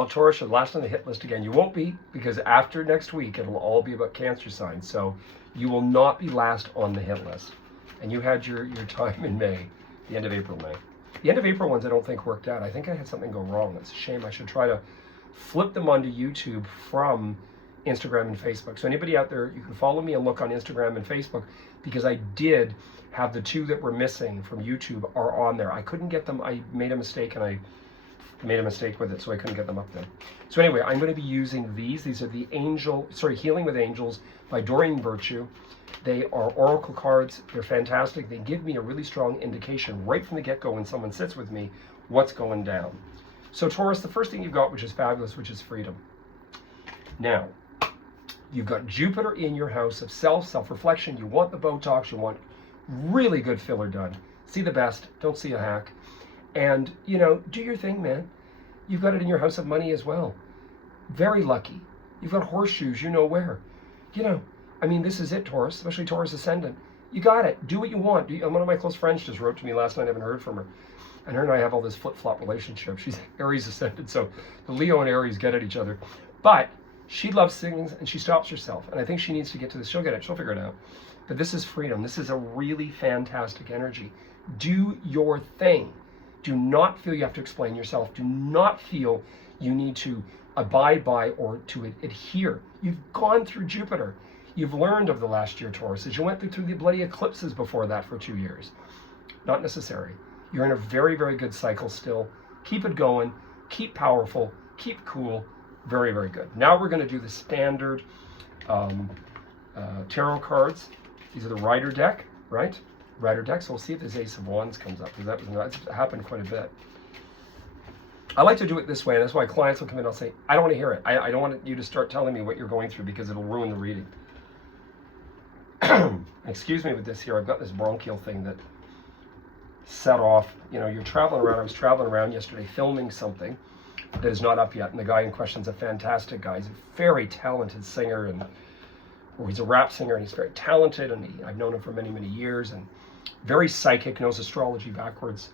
Well, Taurus, you're last on the hit list again. You won't be, because after next week, it'll all be about Cancer signs. So you will not be last on the hit list. And you had your time in May, the end of April, May. The end of April ones I don't think worked out. I think I had something go wrong. That's a shame. I should try to flip them onto YouTube from Instagram and Facebook. So anybody out there, you can follow me and look on Instagram and Facebook, because I did have the two that were missing from YouTube are on there. I couldn't get them. I made a mistake, and I made a mistake with it, so I couldn't get them up there. So anyway, I'm going to be using these. These are the Healing with Angels by Doreen Virtue. They are oracle cards. They're fantastic. They give me a really strong indication right from the get-go when someone sits with me what's going down. So Taurus, the first thing you've got, which is fabulous, which is freedom. Now, you've got Jupiter in your house of self-reflection. You want the Botox. You want really good filler done. See the best. Don't see a hack. And, you know, do your thing, man. You've got it in your house of money as well. Very lucky. You've got horseshoes, you know where. You know, I mean, this is it, Taurus, especially Taurus Ascendant. You got it. Do what you want. And one of my close friends just wrote to me last night. I haven't heard from her. And her and I have all this flip-flop relationship. She's Aries Ascendant, so the Leo and Aries get at each other. But she loves things, and she stops herself. And I think she needs to get to this. She'll get it. She'll figure it out. But this is freedom. This is a really fantastic energy. Do your thing. Do not feel you have to explain yourself. Do not feel you need to abide by or to adhere. You've gone through Jupiter. You've learned of the last year, Taurus, as you went through the bloody eclipses before that for 2 years. Not necessary. You're in a very, very good cycle still. Keep it going. Keep powerful. Keep cool. Very, very good. Now we're going to do the standard tarot cards. These are the Rider deck, right? Rider deck. So we'll see if this Ace of Wands comes up, because that's happened quite a bit. I like to do it this way, and that's why clients will come in and I'll say, I don't want to hear it. I don't want you to start telling me what you're going through, because it'll ruin the reading. Excuse me with this here. I've got this bronchial thing that set off. You know, you're traveling around. I was traveling around yesterday filming something that is not up yet, and the guy in question is a fantastic guy. He's a very talented singer, and he's a rap singer, and he's very talented, and I've known him for many, many years, and very psychic, knows astrology backwards.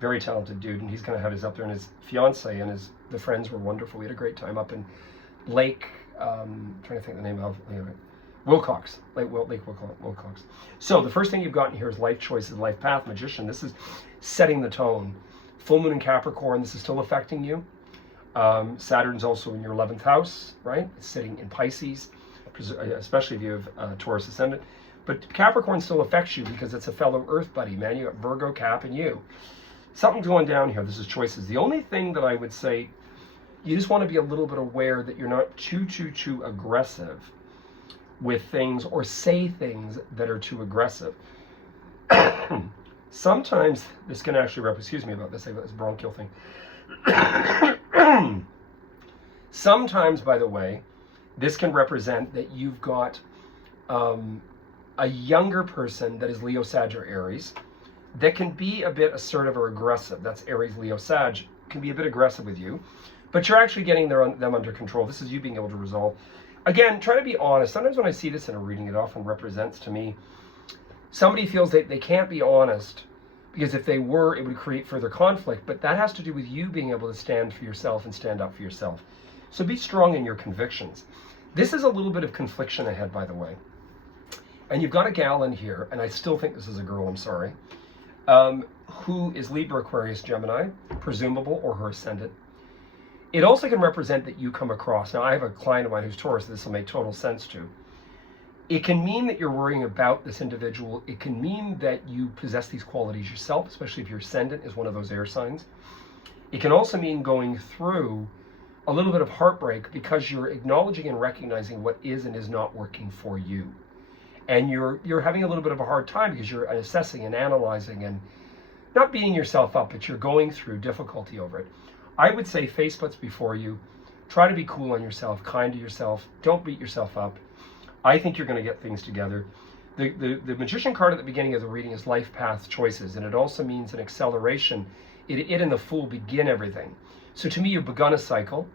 Very talented dude, and he's going to have his up there, and his fiance and the friends were wonderful. We had a great time up in Lake, trying to think the name of it, Wilcox, Lake Wilcox. So the first thing you've got in here is life choices, life path, magician. This is setting the tone. Full moon in Capricorn, this is still affecting you. Saturn's also in your 11th house, right? It's sitting in Pisces, especially if you have Taurus Ascendant. But Capricorn still affects you because it's a fellow Earth buddy, man. You got Virgo, Cap, and you. Something's going down here. This is choices. The only thing that I would say, you just want to be a little bit aware that you're not too aggressive with things or say things that are too aggressive. Sometimes this can actually excuse me about this, I got this bronchial thing. Sometimes, by the way, this can represent that you've got a younger person that is Leo, Sag, or Aries that can be a bit assertive or aggressive. That's Aries, Leo, Sag, can be a bit aggressive with you, but you're actually getting them under control. This is you being able to resolve. Again, try to be honest. Sometimes when I see this in a reading, it often represents to me somebody feels that they can't be honest because if they were, it would create further conflict, but that has to do with you being able to stand for yourself and stand up for yourself. So be strong in your convictions. This is a little bit of confliction ahead, by the way. And you've got a gal in here, and I still think this is a girl, I'm sorry, who is Libra, Aquarius, Gemini, presumable, or her ascendant. It also can represent that you come across. Now, I have a client of mine who's Taurus, this will make total sense to. It can mean that you're worrying about this individual. It can mean that you possess these qualities yourself, especially if your ascendant is one of those air signs. It can also mean going through a little bit of heartbreak because you're acknowledging and recognizing what is and is not working for you. And you're having a little bit of a hard time because you're assessing and analyzing and not beating yourself up, but you're going through difficulty over it. I would say face what's before you. Try to be cool on yourself, kind to yourself. Don't beat yourself up. I think you're going to get things together. The Magician card at the beginning of the reading is life path choices, and it also means an acceleration. It and the Fool begin everything. So to me, you've begun a cycle.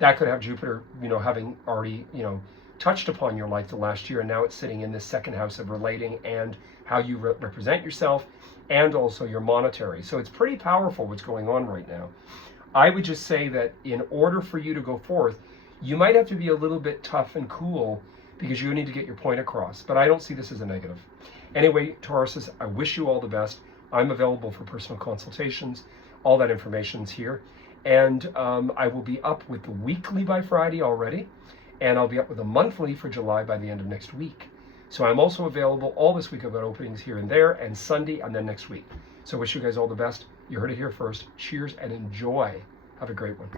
That could have Jupiter, having already, touched upon your life the last year, and now it's sitting in this second house of relating and how you represent yourself and also your monetary. So it's pretty powerful what's going on right now. I would just say that in order for you to go forth, you might have to be a little bit tough and cool because you need to get your point across. But I don't see this as a negative. Anyway, Tauruses, I wish you all the best. I'm available for personal consultations. All that information's here. And I will be up with the weekly by Friday already. And I'll be up with the monthly for July by the end of next week. So I'm also available all this week. I've got openings here and there, and Sunday, and then next week. So wish you guys all the best. You heard it here first. Cheers and enjoy. Have a great one.